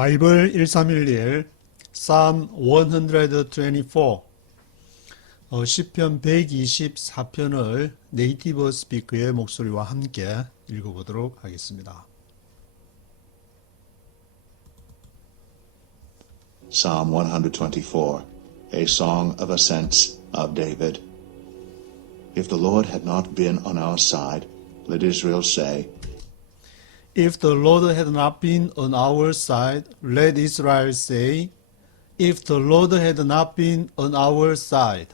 바이블 1311 Psalm 124 시편 124편을 네이티브 스피커의 목소리와 함께 읽어보도록 하겠습니다. Psalm 124, a song of ascents of David. If the Lord had not been on our side, let Israel say, If the Lord had not been on our side, let Israel say, If the Lord had not been on our side.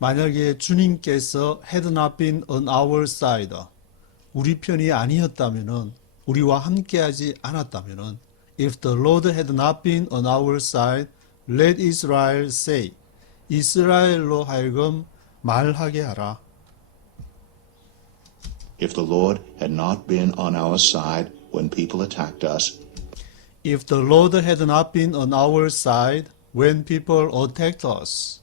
만약에 주님께서 had not been on our side, 우리 편이 아니었다면은, 우리와 함께하지 않았다면은, If the Lord had not been on our side, let Israel say. 이스라엘로 하여금 말하게 하라. If the Lord had not been on our side when people attacked us, If the Lord had not been on our side when people attacked us.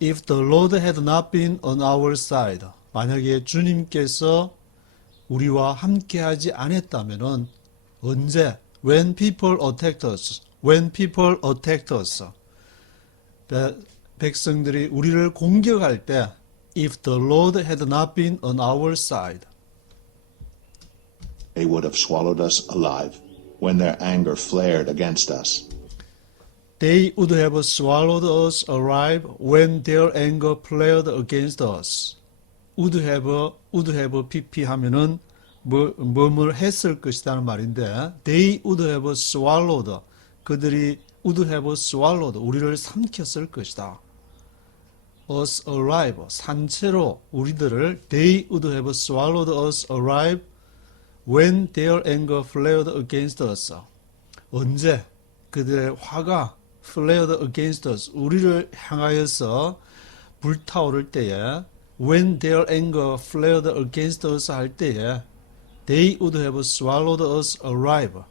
If the Lord had not been on our side. 만약에 주님께서 우리와 함께하지 않았다면은 언제? When people attacked us. When people attacked us. 백성들이 우리를 공격할 때 If the Lord had not been on our side. they would have swallowed us alive when their anger flared against us. They would have swallowed us alive when their anger flared against us. would have pp 하면은 뭐뭘 했을 것이라는 말인데 they would have swallowed 그들이 would have swallowed 우리를 삼켰을 것이다. us alive 산채로 우리들을 they would have swallowed us alive when their anger flared against us. 언제 그들의 화가 flared against us 우리를 향하여서 불타오를 때에 when their anger flared against us 할 때에 they would have swallowed us alive.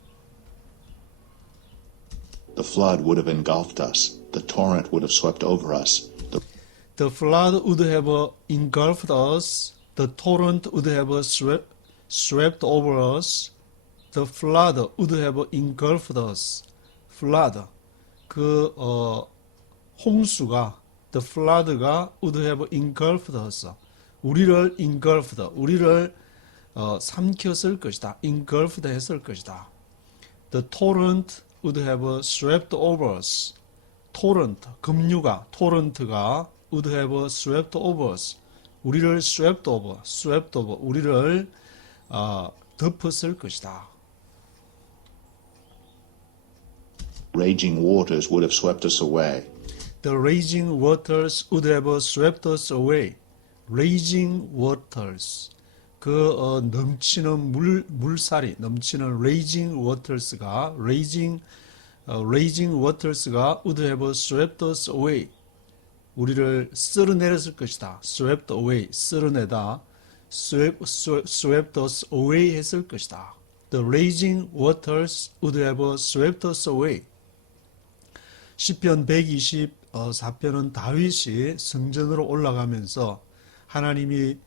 The flood would have engulfed us. The torrent would have swept over us. The flood would have engulfed us. The torrent would have swept over us. The flood would have engulfed us. flood 홍수가 the flood가 would have engulfed us. 우리를 engulfed 우리를 삼켰을 것이다. engulfed 했을 것이다. The torrent would have swept over us. torrent 급류가 torrent가 would have swept over us. 우리를 swept over 우리를 덮었을 것이다. Raging waters would have swept us away. The raging waters would have swept us away. Raging waters. 넘치는 물살이 넘치는 raging waters가 raging waters가 would have swept us away. 우리를 쓸어내렸을 것이다. swept away 쓸어내다. swept us away 했을 것이다. The raging waters would have swept us away. 시편 124편은 다윗이 성전으로 올라가면서 하나님이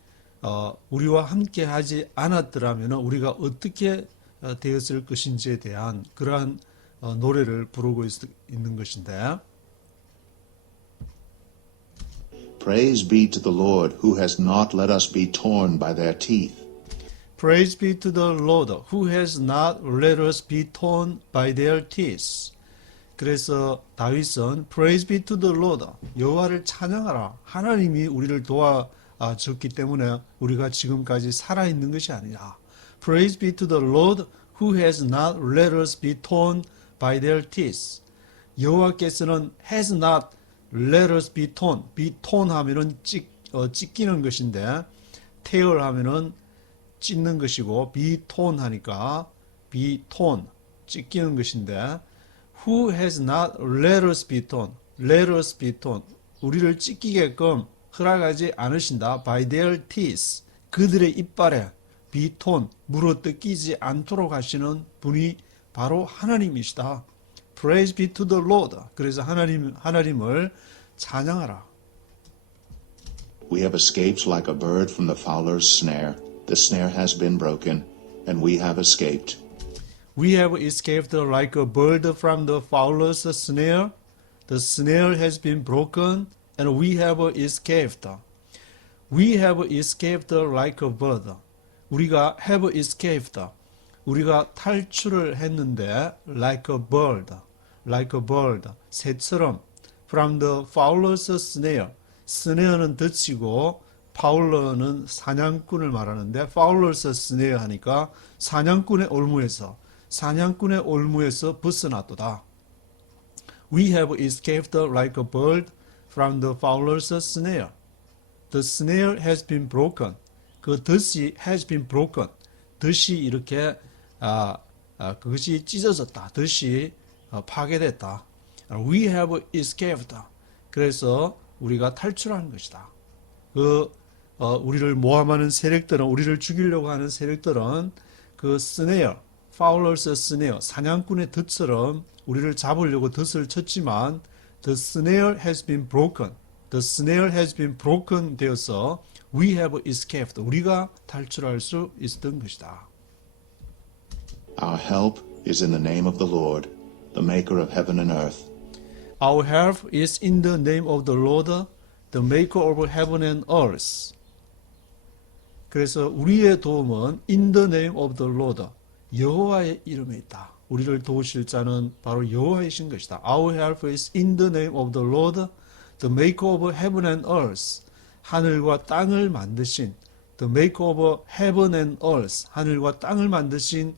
우리와 함께 하지 않았더라면 우리가 어떻게 되었을 것인지에 대한 그러한 노래를 부르고 있는 것인데 Praise be to the Lord who has not let us be torn by their teeth. Praise be to the Lord who has not let us be torn by their teeth. 그래서 다윗은 Praise be to the Lord 여호와를 찬양하라. 하나님이 우리를 도와줬기 때문에 우리가 지금까지 살아있는 것이 아니라 Praise be to the Lord who has not let us be torn by their teeth. 여호와께서는 has not let us be torn. be torn 하면은 찢기는 것인데 tear 하면은 찢는 것이고 be torn 하니까 be torn 찢기는 것인데 who has not let us be torn. let us be torn. 우리를 찢기게끔 허락하지 않으신다. by their teeth. 그들의 이빨에 be torn. 물어뜯기지 않도록 하시는 분이 바로 하나님이시다. Praise be to the Lord. 그래서 하나님을 찬양하라. We have escaped like a bird from the fowler's snare. The snare has been broken, and we have escaped. We have escaped like a bird from the fowler's snare. The snare has been broken, and we have escaped. We have escaped like a bird. 우리가 have escaped. 우리가 탈출을 했는데 like a bird. Like a bird. 새처럼 from the fowler's snare. snare는 덫이고 파울러는 사냥꾼을 말하는데 fowler's snare 하니까 사냥꾼의 올무에서 사냥꾼의 올무에서 벗어났도다. We have escaped like a bird from the fowler's snare. The snare has been broken. 그 덫이 has been broken. 덫이 이렇게 그것이 찢어졌다. 덫이 파괴됐다. We have escaped. 그래서 우리가 탈출하는 것이다. 우리를 모함하는 세력들은 우리를 죽이려고 하는 세력들은 그 snare, fowler's snare, 사냥꾼의 덫처럼 우리를 잡으려고 덫을 쳤지만 the snare has been broken. The snare has been broken 되어서 we have escaped. 우리가 탈출할 수 있었던 것이다. Our help is in the name of the Lord, the maker of heaven and earth. Our help is in the name of the Lord, the maker of heaven and earth. 그래서 우리의 도움은 in the name of the Lord, 여호와의 이름에 있다. 우리를 도우실 자는 바로 여호와이신 것이다. Our help is in the name of the Lord, the maker of heaven and earth. 하늘과 땅을 만드신 the maker of heaven and earth. 하늘과 땅을 만드신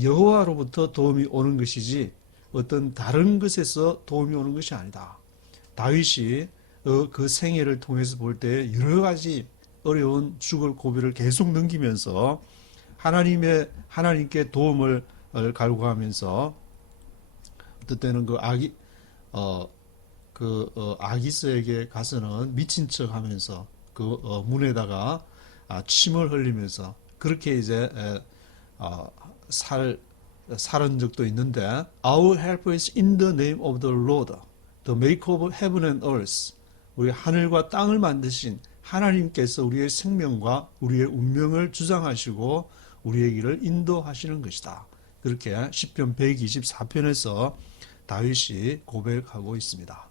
여호와로부터 도움이 오는 것이지 어떤 다른 것에서 도움이 오는 것이 아니다. 다윗이 그 생애를 통해서 볼 때 여러 가지 어려운 죽을 고비를 계속 넘기면서 하나님께 도움을 갈구하면서 어떤 때는 아기스에게 가서는 미친 척하면서 문에다가 침을 흘리면서 그렇게 이제 살은 적도 있는데 Our help is in the name of the Lord, the maker of heaven and earth. 우리 하늘과 땅을 만드신 하나님께서 우리의 생명과 우리의 운명을 주장하시고 우리의 길을 인도하시는 것이다. 그렇게 시편 124편에서 다윗이 고백하고 있습니다.